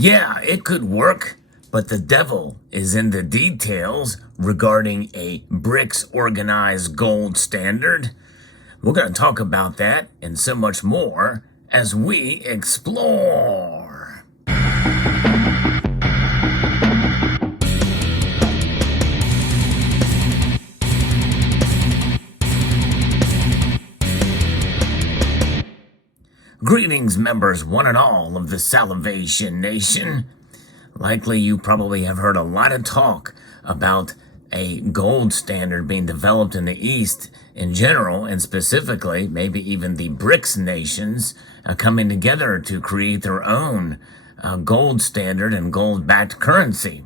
Yeah, it could work, but the devil is in the details regarding a BRICS organized gold standard. We're going to talk about that and so much more as we explore. Greetings, members one and all of the Salivation Nation. Likely you probably have heard a lot of talk about a gold standard being developed in the East in general, and specifically maybe even the BRICS nations coming together to create their own gold standard and gold-backed currency.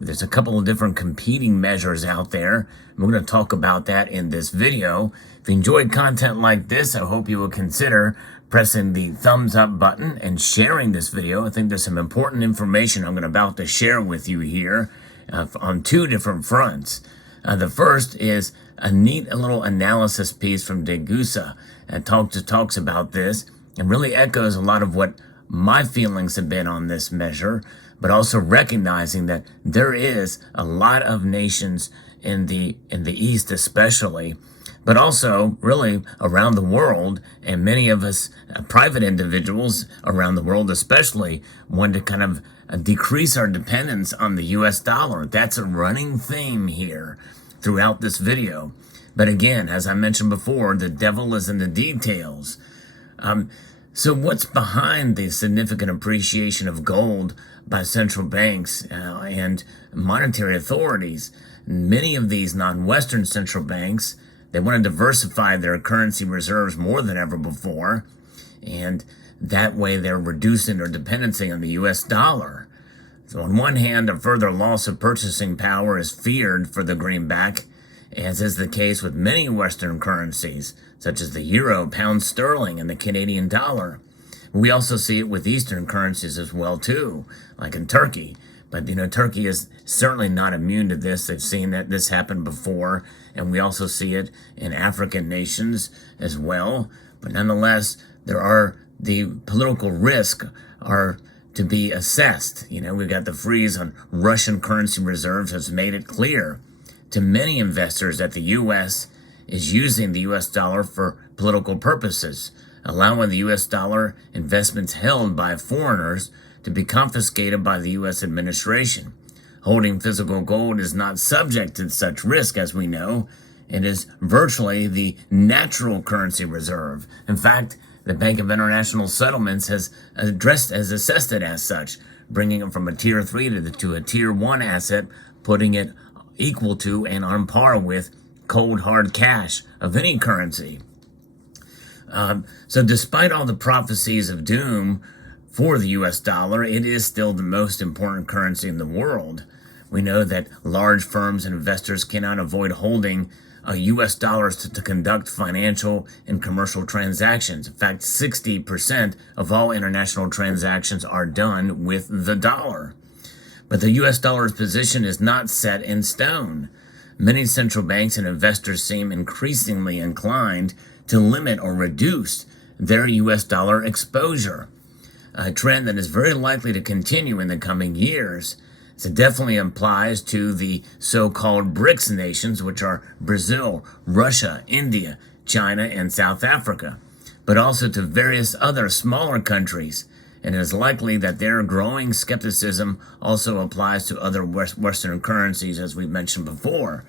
There's a couple of different competing measures out there. We're going to talk about that in this video. If you enjoyed content like this, I hope you will consider pressing the thumbs up button and sharing this video. I think there's some important information I'm about to share with you here on two different fronts. The first is a neat little analysis piece from Degussa that talks about this and really echoes a lot of what my feelings have been on this measure, but also recognizing that there is a lot of nations in the East especially, but also really around the world, and many of us private individuals around the world especially want to kind of decrease our dependence on the US dollar. That's a running theme here throughout this video. But again, as I mentioned before, the devil is in the details. So what's behind the significant appreciation of gold by central banks and monetary authorities? Many of these non-Western central banks, they want to diversify their currency reserves more than ever before, and that way they're reducing their dependency on the US dollar. So on one hand, a further loss of purchasing power is feared for the greenback, as is the case with many Western currencies, such as the euro, pound sterling, and the Canadian dollar. We also see it with Eastern currencies as well, too, like in Turkey. But, Turkey is certainly not immune to this. They've seen that this happened before, and we also see it in African nations as well. But nonetheless, the political risk are to be assessed. We've got the freeze on Russian currency reserves has made it clear to many investors that the U.S. is using the U.S. dollar for political purposes, allowing the U.S. dollar investments held by foreigners to be confiscated by the U.S. administration. Holding physical gold is not subject to such risk, as we know. It is virtually the natural currency reserve. In fact, the Bank of International Settlements has assessed it as such, bringing it from a Tier 3 to a Tier 1 asset, putting it equal to and on par with cold hard cash of any currency. So despite all the prophecies of doom for the US dollar, it is still the most important currency in the world. We know that large firms and investors cannot avoid holding US dollars to conduct financial and commercial transactions. In fact, 60% of all international transactions are done with the dollar. But the US dollar's position is not set in stone. Many central banks and investors seem increasingly inclined to limit or reduce their US dollar exposure, a trend that is very likely to continue in the coming years. So it definitely applies to the so-called BRICS nations, which are Brazil, Russia, India, China, and South Africa, but also to various other smaller countries. And it is likely that their growing skepticism also applies to other Western currencies, as we mentioned before.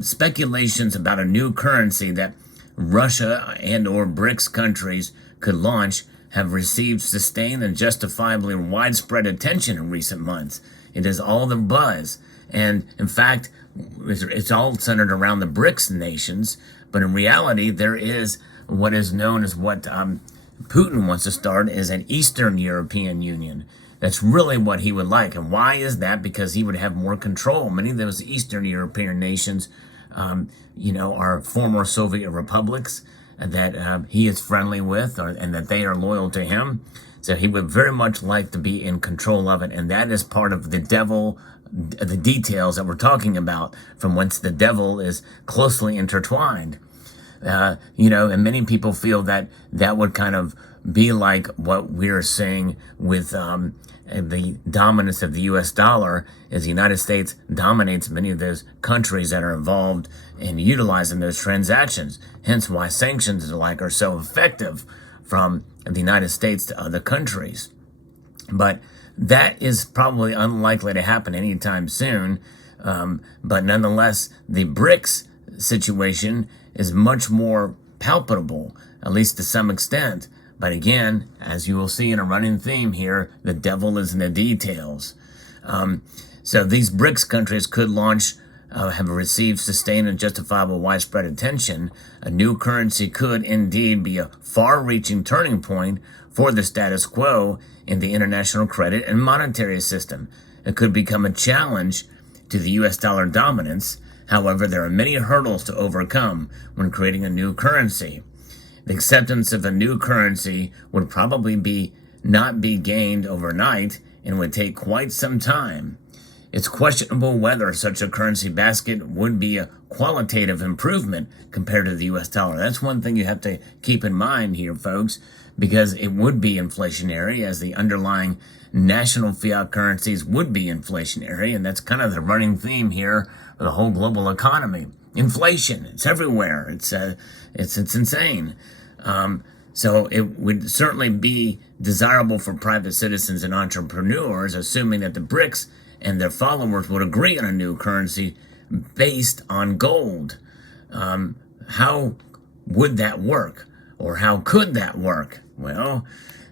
Speculations about a new currency that Russia and or BRICS countries could launch have received sustained and justifiably widespread attention in recent months. It is all the buzz. And in fact, it's all centered around the BRICS nations. But in reality, there is what is known as what Putin wants to start as an Eastern European Union. That's really what he would like. And why is that? Because he would have more control. Many of those Eastern European nations, are former Soviet republics that he is friendly with and that they are loyal to him. So he would very much like to be in control of it. And that is part of the details that we're talking about, from whence the devil is closely intertwined. And many people feel that that would kind of be like what we're seeing with the dominance of the U.S. dollar, is the United States dominates many of those countries that are involved in utilizing those transactions. Hence why sanctions and the like are so effective from the United States to other countries. But that is probably unlikely to happen anytime soon. But nonetheless, the BRICS situation is much more palpable, at least to some extent. But again, as you will see in a running theme here, the devil is in the details. So these BRICS countries could launch, have received sustained and justifiable widespread attention. A new currency could indeed be a far-reaching turning point for the status quo in the international credit and monetary system. It could become a challenge to the U.S. dollar dominance. However, there are many hurdles to overcome when creating a new currency. The acceptance of a new currency would probably not be gained overnight and would take quite some time. It's questionable whether such a currency basket would be a qualitative improvement compared to the U.S. dollar. That's one thing you have to keep in mind here, folks, because it would be inflationary, as the underlying national fiat currencies would be inflationary, and that's kind of the running theme here for the whole global economy. Inflation, it's everywhere. It's insane. So it would certainly be desirable for private citizens and entrepreneurs, assuming that the BRICS and their followers would agree on a new currency based on gold. How would that work? Or how could that work? Well,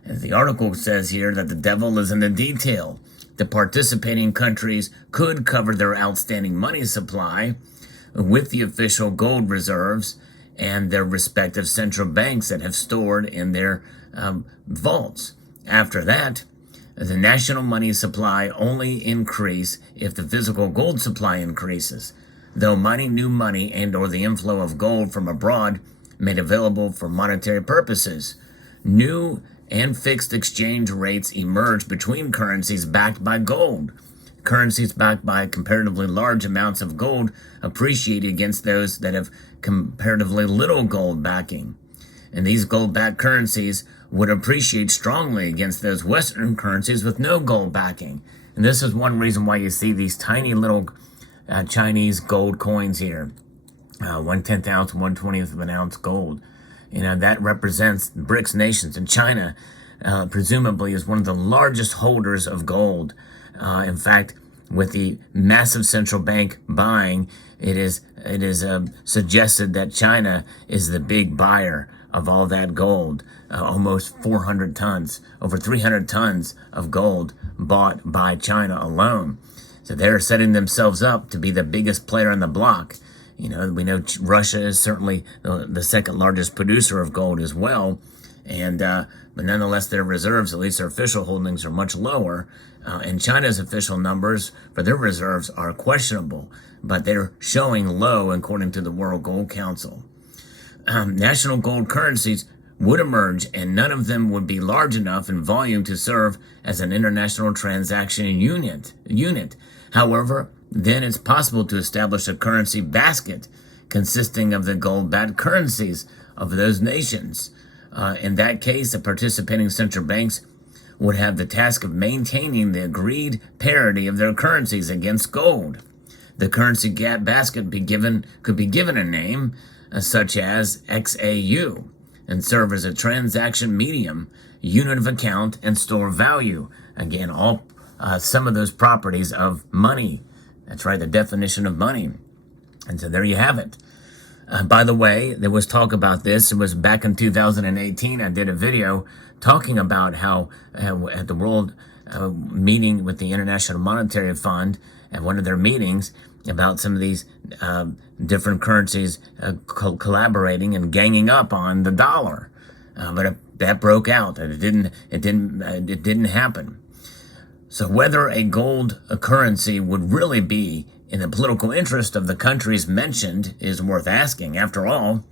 as the article says here, that the devil is in the detail. The participating countries could cover their outstanding money supply with the official gold reserves and their respective central banks that have stored in their vaults. After that, the national money supply only increase if the physical gold supply increases, though mining new money and or the inflow of gold from abroad made available for monetary purposes. New and fixed exchange rates emerge between currencies backed by gold. Currencies backed by comparatively large amounts of gold appreciate against those that have comparatively little gold backing. And these gold-backed currencies would appreciate strongly against those Western currencies with no gold backing. And this is one reason why you see these tiny little Chinese gold coins here. 1/10 ounce, 1/20th of an ounce gold. That represents BRICS nations. And China, presumably, is one of the largest holders of gold. In fact, with the massive central bank buying, it is suggested that China is the big buyer of all that gold. Almost 400 tons, over 300 tons of gold bought by China alone. So they're setting themselves up to be the biggest player on the block. We know Russia is certainly the second largest producer of gold as well. But nonetheless, their reserves, at least their official holdings, are much lower. And China's official numbers for their reserves are questionable, but they're showing low according to the World Gold Council. National gold currencies would emerge, and none of them would be large enough in volume to serve as an international transaction unit. However, then it's possible to establish a currency basket consisting of the gold-backed currencies of those nations. In that case, the participating central banks would have the task of maintaining the agreed parity of their currencies against gold. The currency gap basket could be given a name such as XAU and serve as a transaction medium, unit of account, and store value. Again, all some of those properties of money. That's right, the definition of money. And so there you have it. By the way, there was talk about this. It was back in 2018. I did a video talking about how at the World meeting with the International Monetary Fund, at one of their meetings, about some of these different currencies collaborating and ganging up on the dollar. But that broke out, and it didn't happen. So whether a gold currency would really be in the political interest of the countries mentioned is worth asking. After all,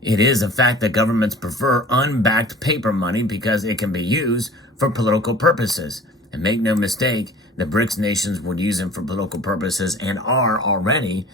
it is a fact that governments prefer unbacked paper money because it can be used for political purposes. And make no mistake, the BRICS nations would use them for political purposes and are already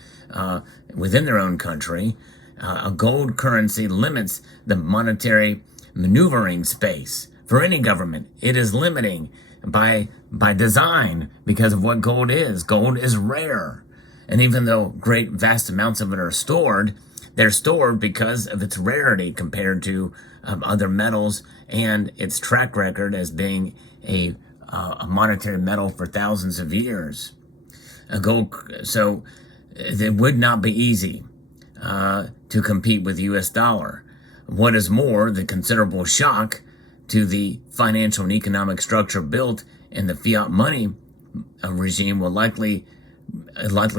within their own country. A gold currency limits the monetary maneuvering space for any government. It is limiting by design because of what gold is. Gold is rare. And even though great vast amounts of it are stored, they're stored because of its rarity compared to other metals and its track record as being a monetary metal for thousands of years. So it would not be easy to compete with the U.S. dollar. What is more, the considerable shock to the financial and economic structure built in the fiat money regime will likely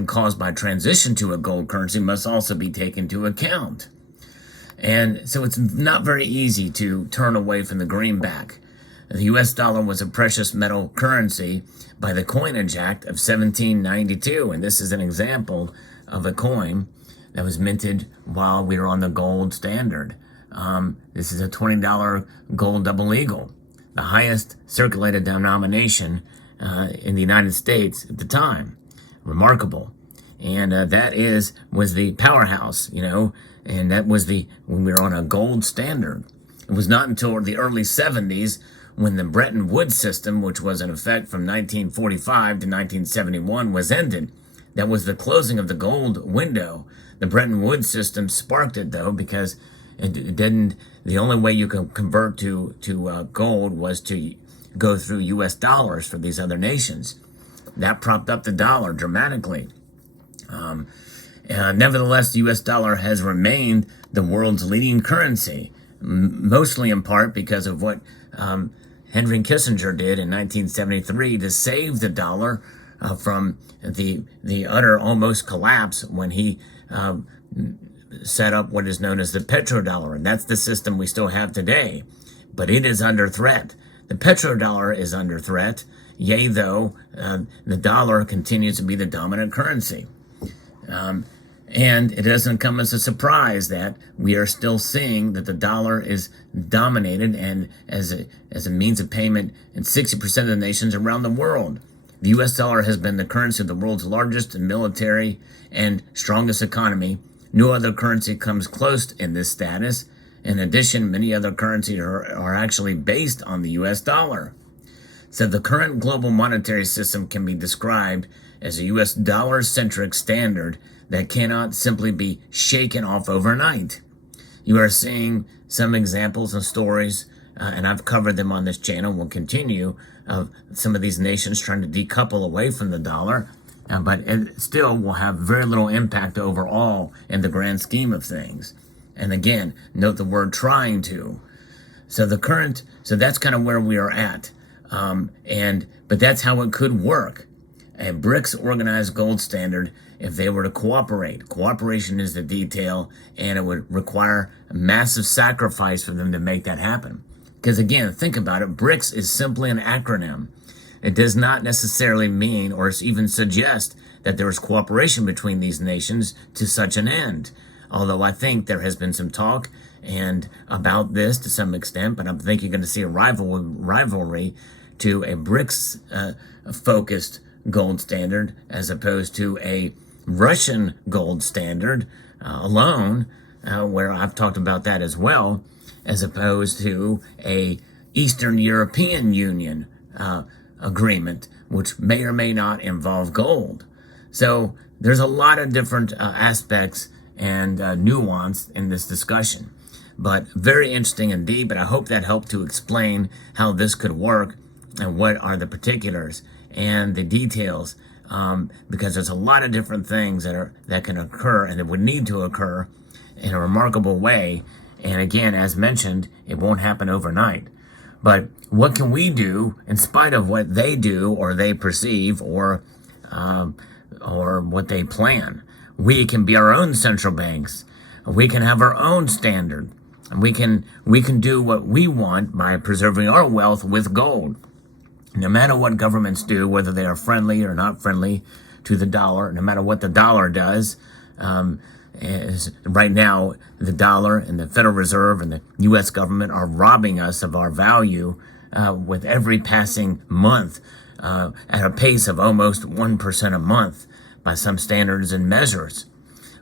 caused by transition to a gold currency must also be taken into account. And so it's not very easy to turn away from the greenback. The U.S. dollar was a precious metal currency by the Coinage Act of 1792, and this is an example of a coin that was minted while we were on the gold standard. This is a $20 gold double eagle, the highest circulated denomination in the United States at the time. Remarkable. And that was the powerhouse, and that was when we were on a gold standard. It was not until the early 70s when the Bretton Woods system, which was in effect from 1945 to 1971, was ended. That was the closing of the gold window. The Bretton Woods system sparked it, though, because it didn't. The only way you could convert to gold was to go through U.S. dollars for these other nations. That propped up the dollar dramatically. Nevertheless, the U.S. dollar has remained the world's leading currency, mostly in part because of what Henry Kissinger did in 1973 to save the dollar from the utter almost collapse when he set up what is known as the petrodollar. And that's the system we still have today. But it is under threat. The petrodollar is under threat. Yea, though, the dollar continues to be the dominant currency. And it doesn't come as a surprise that we are still seeing that the dollar is dominated and as a means of payment in 60% of the nations around the world. The U.S. dollar has been the currency of the world's largest military and strongest economy. No other currency comes close in this status. In addition, many other currencies are actually based on the U.S. dollar. So the current global monetary system can be described as a U.S. dollar-centric standard that cannot simply be shaken off overnight. You are seeing some examples and stories, and I've covered them on this channel, will continue, of some of these nations trying to decouple away from the dollar, but it still will have very little impact overall in the grand scheme of things. And again, note the word trying to. So that's kind of where we are at. But that's how it could work. A BRICS organized gold standard, if they were to cooperate. Cooperation is the detail, and it would require a massive sacrifice for them to make that happen. Because again, think about it, BRICS is simply an acronym. It does not necessarily mean or even suggest that there is cooperation between these nations to such an end. Although I think there has been some talk and about this to some extent, but I think you're going to see a rivalry to a BRICS focused gold standard as opposed to a Russian gold standard alone, where I've talked about that as well, as opposed to a Eastern European Union agreement, which may or may not involve gold. So there's a lot of different aspects and nuance in this discussion, but very interesting indeed. But I hope that helped to explain how this could work and what are the particulars and the details, because there's a lot of different things that can occur and that would need to occur in a remarkable way. And again, as mentioned, it won't happen overnight. But what can we do in spite of what they do or they perceive or what they plan? We can be our own central banks. We can have our own standard. And we can do what we want by preserving our wealth with gold. No matter what governments do, whether they are friendly or not friendly to the dollar, no matter what the dollar does, right now, the dollar and the Federal Reserve and the U.S. government are robbing us of our value with every passing month at a pace of almost 1% a month by some standards and measures.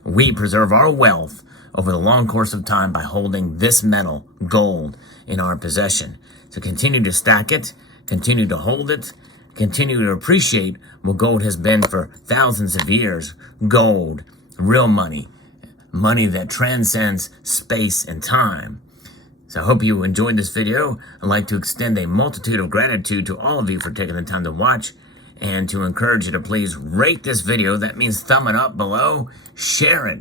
We preserve our wealth over the long course of time by holding this metal, gold, in our possession. So continue to stack it, continue to hold it, continue to appreciate what gold has been for thousands of years. Gold, real money, money that transcends space and time. So I hope you enjoyed this video. I'd like to extend a multitude of gratitude to all of you for taking the time to watch, and to encourage you to please rate this video. That means thumb it up below, share it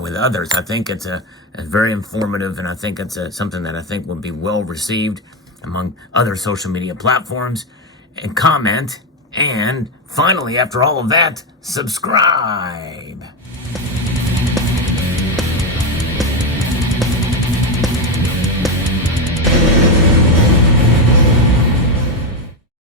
with others. I think it's a very informative, and I think it's something that I think will be well received among other social media platforms. And comment, and finally, after all of that, subscribe.